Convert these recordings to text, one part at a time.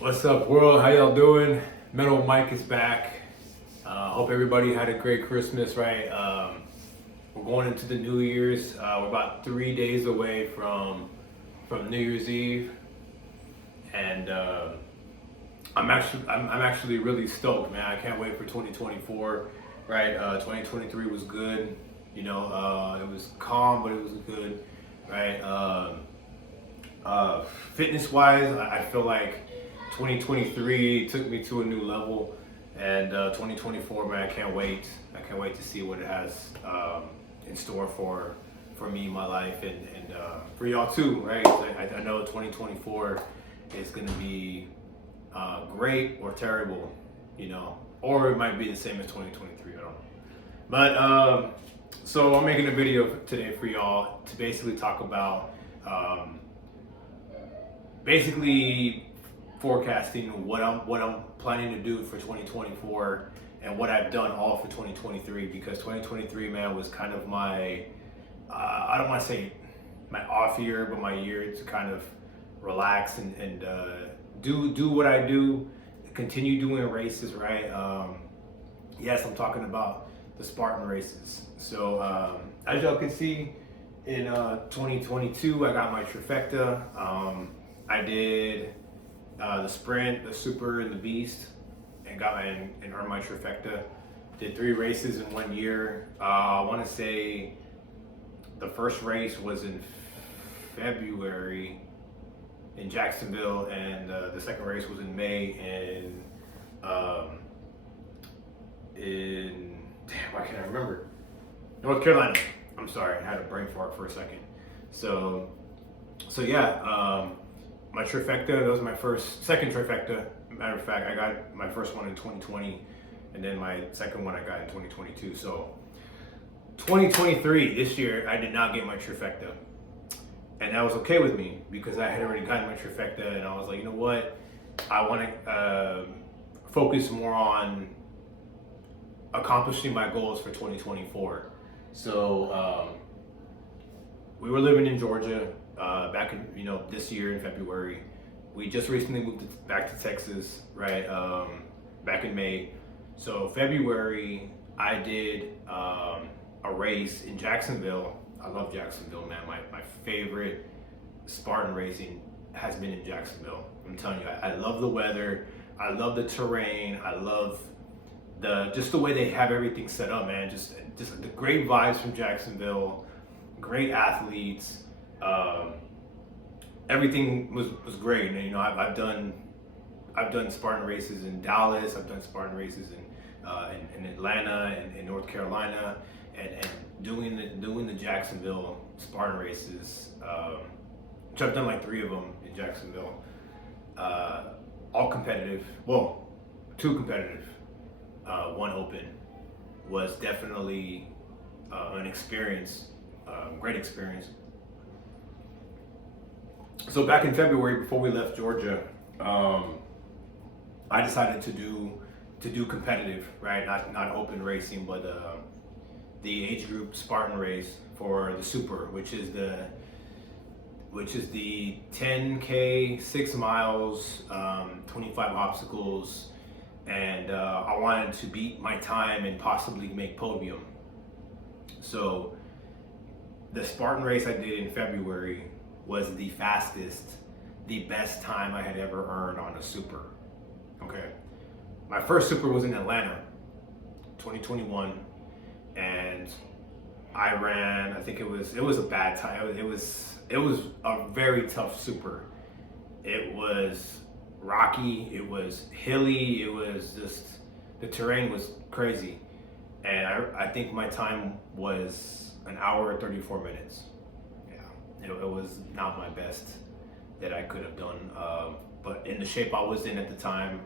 What's up, world? How y'all doing? Metal Mike is back. Hope everybody had a great Christmas, right? We're going into the New Year's. We're about 3 days away from New Year's Eve, and I'm actually really stoked, man. I can't wait for 2024, right? 2023 was good, it was calm, but it was good, right? Fitness wise, I feel like 2023 took me to a new level, and 2024, man, I can't wait. I can't wait to see what it has in store for me, my life, and for y'all too, right? I know 2024 is going to be great or terrible, or it might be the same as 2023. I don't know. But so I'm making a video today for y'all to basically talk about basically forecasting what I'm planning to do for 2024 and what I've done all for 2023, because 2023, man, was kind of my I don't want to say my off year, but my year to kind of relax and do what I do, continue doing races, right? Yes, I'm talking about the Spartan races. So as y'all can see, in 2022, I got my trifecta. I did the sprint, the super, and the beast, and earned my trifecta. Did 3 races in 1 year. I want to say the first race was in February in Jacksonville, and the second race was in May in damn, why can't I remember? North Carolina. I'm sorry, I had a brain fart for a second. So yeah. My trifecta, that was my second trifecta. Matter of fact, I got my first one in 2020, and then my second one I got in 2022. So 2023, this year, I did not get my trifecta. And that was okay with me, because I had already gotten my trifecta, and I was like, you know what? I want to focus more on accomplishing my goals for 2024. So we were living in Georgia back in this year in February. We just recently moved back to Texas, right? Back in May. So February, I did a race in Jacksonville. I love Jacksonville, man. My favorite Spartan racing has been in Jacksonville. I'm telling you, I love the weather. I love the terrain. I love just the way they have everything set up, man. Just the great vibes from Jacksonville. Great athletes. Everything was great. And, I've done Spartan races in Dallas. I've done Spartan races in Atlanta and in North Carolina, and doing the Jacksonville Spartan races, which I've done like 3 of them in Jacksonville. All competitive. Well, 2 competitive. 1 open. Was definitely an experience. Great experience. So back in February, before we left Georgia, I decided to do competitive, right? Not open racing, but the age group Spartan race for the super, which is the 10K, 6 miles, 25 obstacles, and I wanted to beat my time and possibly make podium. So the Spartan race I did in February was the fastest, the best time I had ever earned on a super. Okay. My first super was in Atlanta, 2021, and I ran, I think it was a bad time. It was a very tough super. It was rocky, it was hilly, it was just, the terrain was crazy. And I think my time was 1 hour and 34 minutes. Yeah, it was not my best that I could have done. But in the shape I was in at the time,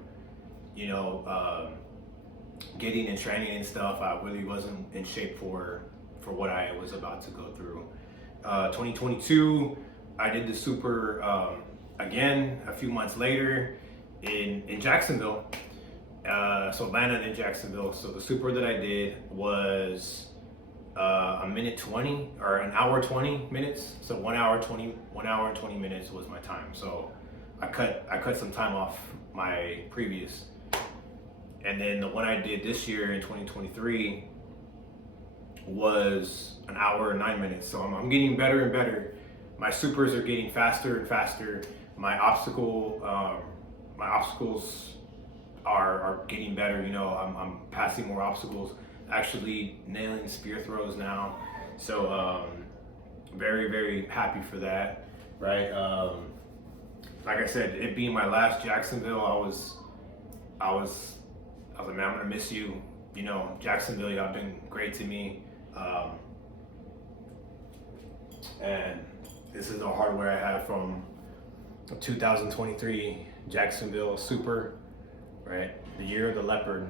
getting and training and stuff, I really wasn't in shape for what I was about to go through. 2022, I did the super again a few months later in Jacksonville. So Atlanta and Jacksonville. So the super that I did was a minute 20 or an hour 20 minutes. So 1 hour and 20 minutes was my time. So I cut some time off my previous, and then the one I did this year in 2023 was an hour and 9 minutes. So I'm getting better and better. My supers are getting faster and faster. My obstacles are getting better. I'm passing more obstacles. Actually nailing spear throws now. So very, very happy for that. Right. Like I said, it being my last Jacksonville, I was like, man, I'm gonna miss you. Jacksonville, y'all been great to me. And this is the hardware I have from 2023 Jacksonville Super, right? The year of the leopard.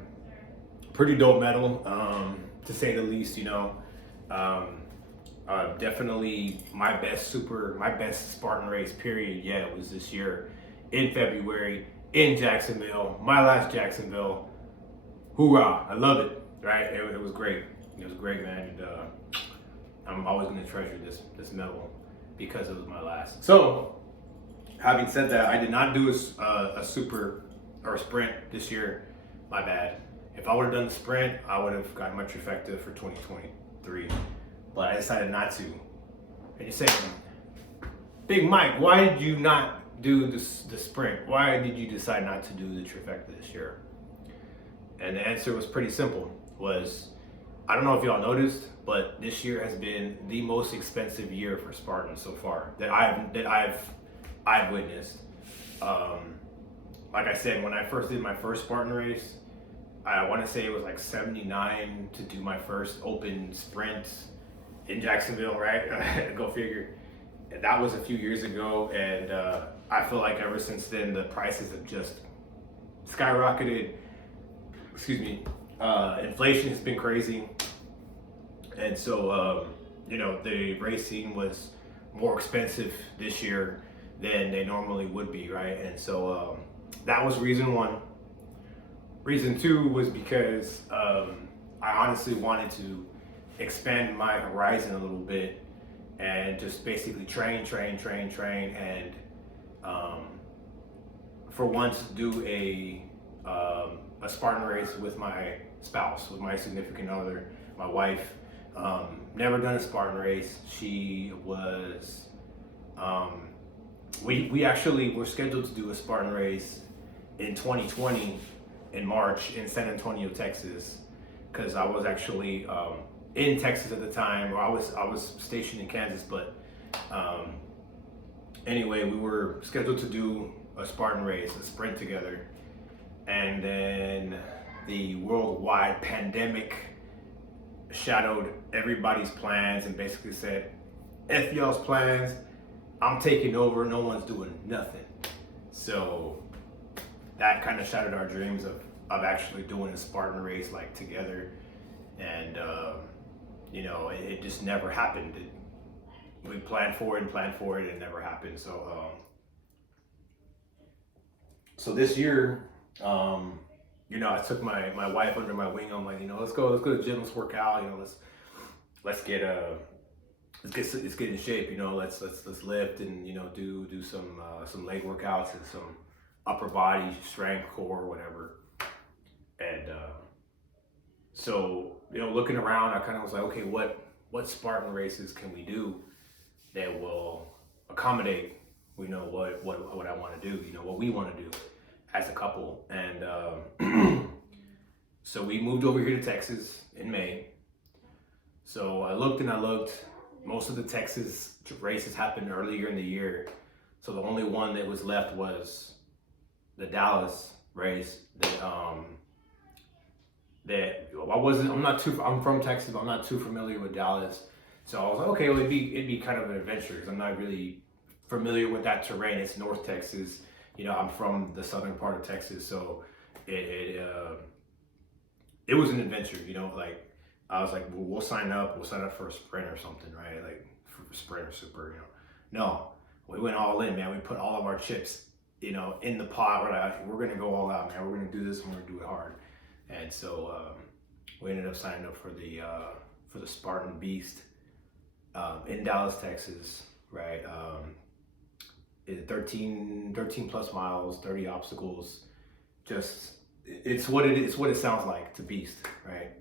Pretty dope medal, to say the least. Definitely my best Spartan race period. Yeah, it was this year in February in Jacksonville. My last Jacksonville. Hoorah! I love it. Right? It was great. It was great, man. And I'm always going to treasure this medal because it was my last. So, having said that, I did not do a super or a sprint this year. My bad. If I would have done the sprint, I would have gotten my trifecta for 2023. But I decided not to. And you say, Big Mike, why did you not do the sprint? Why did you decide not to do the trifecta this year? And the answer was pretty simple. I don't know if y'all noticed, but this year has been the most expensive year for Spartan so far that I've witnessed. Like I said, when I first did my first Spartan race, I want to say it was like $79 to do my first open sprint in Jacksonville, right? Go figure. And that was a few years ago, and I feel like ever since then the prices have just skyrocketed. Excuse me. Inflation has been crazy, and so the racing was more expensive this year than they normally would be, right? And so that was reason one. Reason two was because I honestly wanted to expand my horizon a little bit and just basically train, and for once do a Spartan race with my spouse, with my significant other, my wife. Never done a Spartan race. She was, we actually were scheduled to do a Spartan race in 2020 in March in San Antonio, Texas, because I was actually in Texas at the time, or I was stationed in Kansas, but anyway, we were scheduled to do a Spartan race, a sprint together, and then the worldwide pandemic shadowed everybody's plans and basically said, F y'all's plans, I'm taking over, no one's doing nothing. So that kind of shattered our dreams of actually doing a Spartan race like together, and it just never happened. We planned for it and it never happened. So this year, I took my wife under my wing. I'm like, let's go to the gym, let's work out, let's get in shape, let's lift and do some leg workouts and some upper body strength, core, whatever. And so looking around, I kind of was like, okay, what Spartan races can we do that will accommodate what I want to do, what we want to do as a couple. And so we moved over here to Texas in May. So I looked. Most of the Texas races happened earlier in the year. So the only one that was left was the Dallas race I'm from Texas, but I'm not too familiar with Dallas. So I was like, okay, well, it'd be kind of an adventure because I'm not really familiar with that terrain. It's North Texas. I'm from the southern part of Texas, so it was an adventure. Like I was like, well, we'll sign up for a sprint or something, right? Like for sprint or super. No, we went all in, man. We put all of our chips, in the pot. We're gonna go all out, man. We're gonna do this and we're gonna do it hard. And so we ended up signing up for the Spartan Beast in Dallas, Texas, right? 13 plus miles, 30 obstacles. Just it's what it is, what it sounds like. It's a beast, right?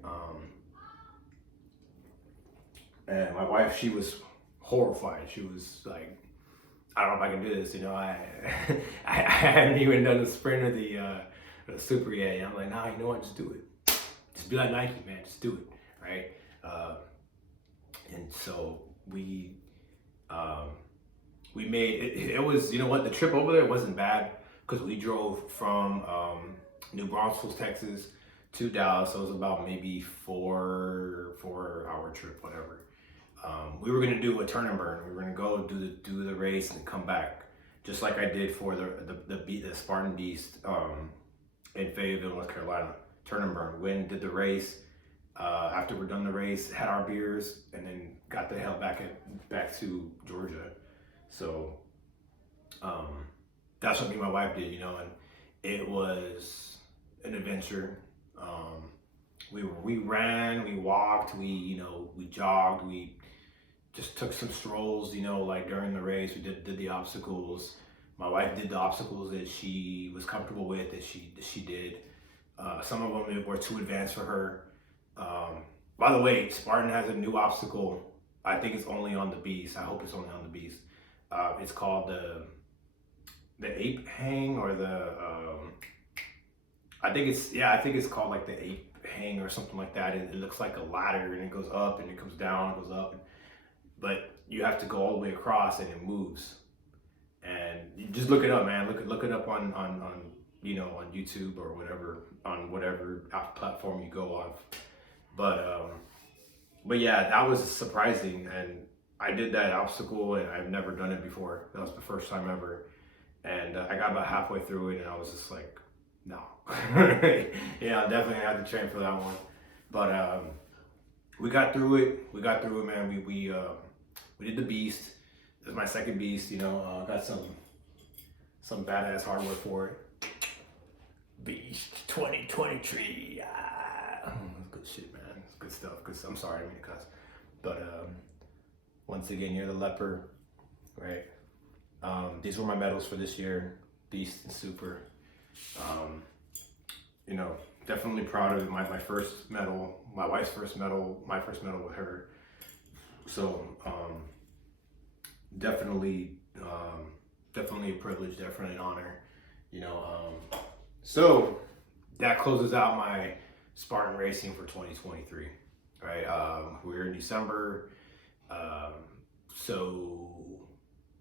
And my wife, she was horrified. She was like, I don't know if I can do this. I hadn't even done the sprint or the super yet. And I'm like, nah, you know what? Just do it. Just be like Nike, man. Just do it, right? And so we made it. It was, you know what? The trip over there wasn't bad because we drove from New Braunfels, Texas, to Dallas. So it was about maybe 4 hour trip, whatever. We were gonna do a turn and burn. We were gonna go do the race and come back, just like I did for the Spartan Beast in Fayetteville, North Carolina. Turn and burn. Went, did the race. After we're done the race, had our beers, and then got the hell back to Georgia. So that's what me and my wife did, and it was an adventure. We ran, we walked, we jogged, we just took some strolls, like during the race. We did the obstacles. My wife did the obstacles that she was comfortable with, that she did. Some of them were too advanced for her. By the way, Spartan has a new obstacle. I think it's only on the Beast. I hope it's only on the Beast. It's called the ape hang, or I think it's called like the ape hang or something like that. It looks like a ladder, and it goes up and it comes down, it goes up, but you have to go all the way across and it moves. And you just look it up, man. Look it up on on YouTube or whatever, on whatever platform you go on. But yeah, that was surprising, and I did that obstacle and I've never done it before. That was the first time ever. And I got about halfway through it and I was just like, no. Yeah, I'm definitely gonna have to train for that one. But we got through it. Man. We did the Beast. This is my second Beast, got some badass hardware for it. Beast 2023. That's good shit, man. It's good stuff. I'm sorry, I didn't mean to cuss. But once again, you're the leper, right? These were my medals for this year, Beast and Super. Definitely proud of my first medal, my wife's first medal, my first medal with her. So definitely a privilege, definitely an honor. So that closes out my Spartan racing for 2023. Right? We're in December. So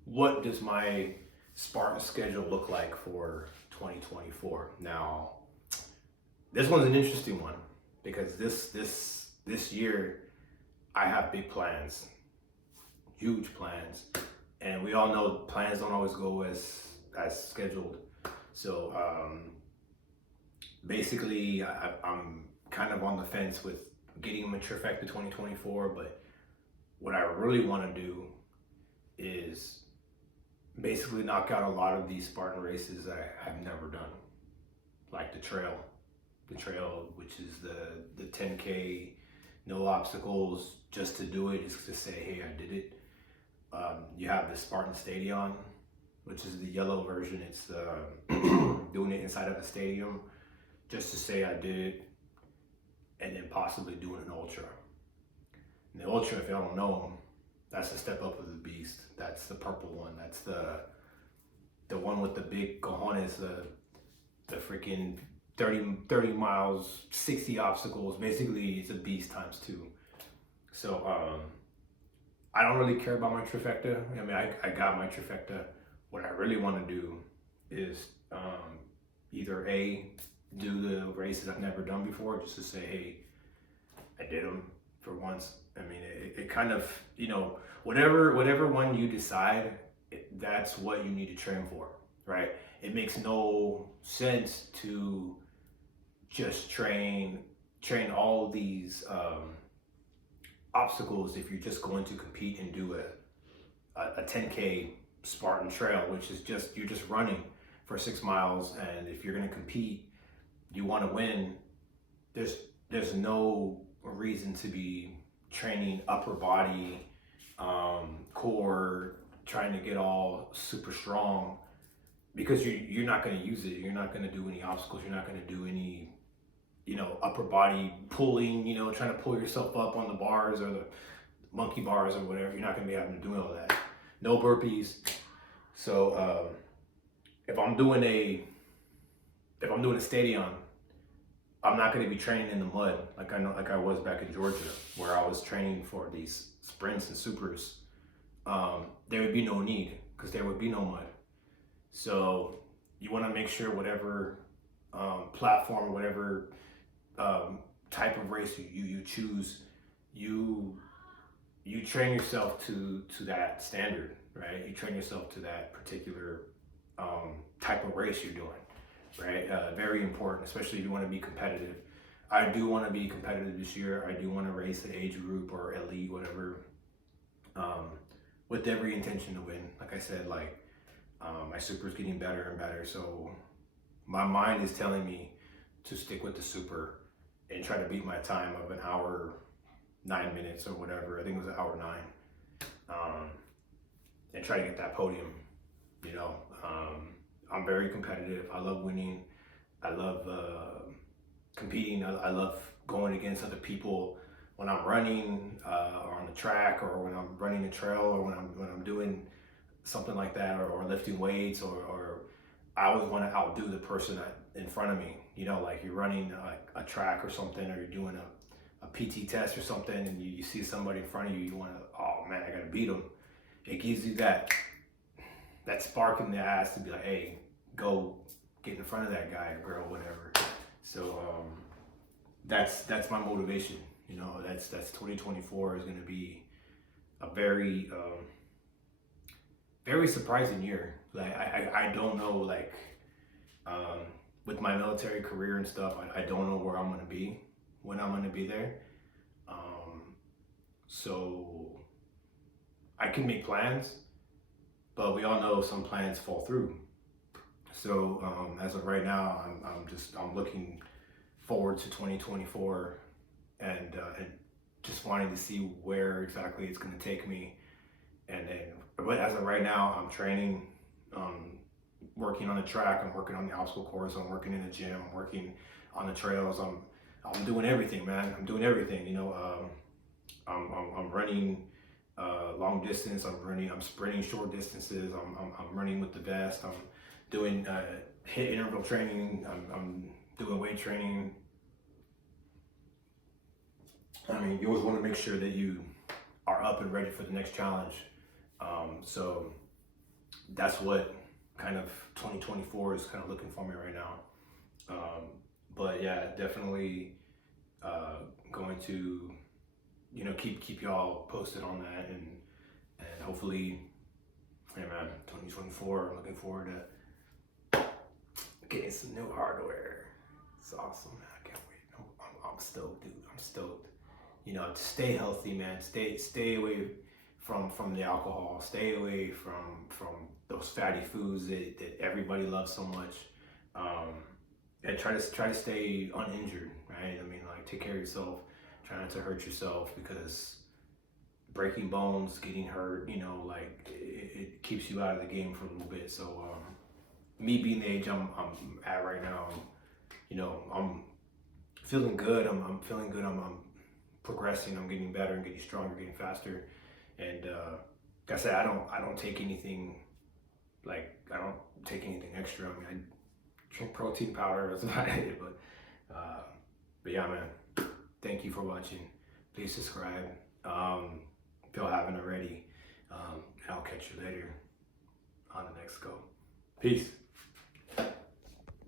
what does my Spartan schedule look like for 2024? Now, this one's an interesting one because this year I have big plans, huge plans, and we all know plans don't always go as scheduled. So basically, I'm kind of on the fence with getting my trifecta 2024, but what I really want to do is basically knock out a lot of these Spartan races I've never done, like the trail, which is the 10K, no obstacles, just to do it, just to say, hey, I did it. You have the Spartan Stadion, which is the yellow version. It's doing it inside of a stadium, just to say I did it, and then possibly doing an ultra. And the ultra, if y'all don't know them, that's a step up of the Beast. That's the purple one. That's the one with the big cojones, the freaking 30 miles, 60 obstacles. Basically, it's a Beast times 2. So I don't really care about my trifecta. I mean, I got my trifecta. What I really want to do is either A, do the races I've never done before, just to say, hey, I did them for once. I mean, it kind of, whatever one you decide, that's what you need to train for, right? It makes no sense to just train all these obstacles if you're just going to compete and do a 10K Spartan trail, which is you're just running for 6 miles. And if you're going to compete, you want to win, there's no reason to be training upper body, core, trying to get all super strong, because you're not going to use it. You're not going to do any obstacles. You're not going to do any, upper body pulling, trying to pull yourself up on the bars or the monkey bars or whatever. You're not going to be having to do all that. No burpees. So if I'm doing a stadium, I'm not going to be training in the mud like I was back in Georgia, where I was training for these sprints and supers. There would be no need, because there would be no mud. So you want to make sure whatever platform, whatever type of race you choose, you train yourself to that standard, right? You train yourself to that particular type of race you're doing, right? Very important, especially if you want to be competitive. I do want to be competitive this year. I do want to race the age group or elite, whatever, with every intention to win. Like I said, my super is getting better and better. So my mind is telling me to stick with the super and try to beat my time of an hour, 9 minutes or whatever. I think it was an hour 9. And try to get that podium, I'm very competitive. I love winning. I love competing. I love going against other people when I'm running or on the track, or when I'm running a trail, or when I'm doing something like that, or lifting weights, or I always want to outdo the person in front of me. Like you're running a track or something, or you're doing a PT test or something, and you see somebody in front of you, you want to, oh man, I got to beat them. It gives you that spark in the ass to be like, hey, go get in front of that guy or girl, whatever. So that's my motivation. That's 2024 is going to be a very very surprising year. Like I don't know, with my military career and stuff, I don't know where I'm going to be when I'm going to be there. So I can make plans, but we all know some plans fall through. So as of right now, I'm looking forward to 2024, and just wanting to see where exactly it's going to take me. But as of right now, I'm training, working on the track, I'm working on the obstacle course, I'm working in the gym, I'm working on the trails, I'm doing everything, man. I'm doing everything. I'm running long distance. I'm sprinting short distances. I'm running with the vest. I'm doing HIIT interval training. I'm doing weight training. You always want to make sure that you are up and ready for the next challenge. So that's what kind of 2024 is kind of looking for me right now. But yeah, definitely going to keep y'all posted on that, and hopefully, hey man, 2024, I'm looking forward to getting some new hardware. It's awesome, man. I can't wait. I'm stoked, dude. I'm stoked. To stay healthy, man. Stay away from the alcohol. Stay away from those fatty foods that everybody loves so much. And try to stay uninjured, right? Take care of yourself. Try not to hurt yourself, because breaking bones, getting hurt, it keeps you out of the game for a little bit. So me being the age I'm at right now, I'm feeling good. I'm feeling good. I'm progressing. I'm getting better and getting stronger, getting faster. And like I said, I don't take anything extra. I drink protein powder. That's about it. But yeah, man. Thank you for watching. Please subscribe if y'all haven't already. I'll catch you later on the next go. Peace.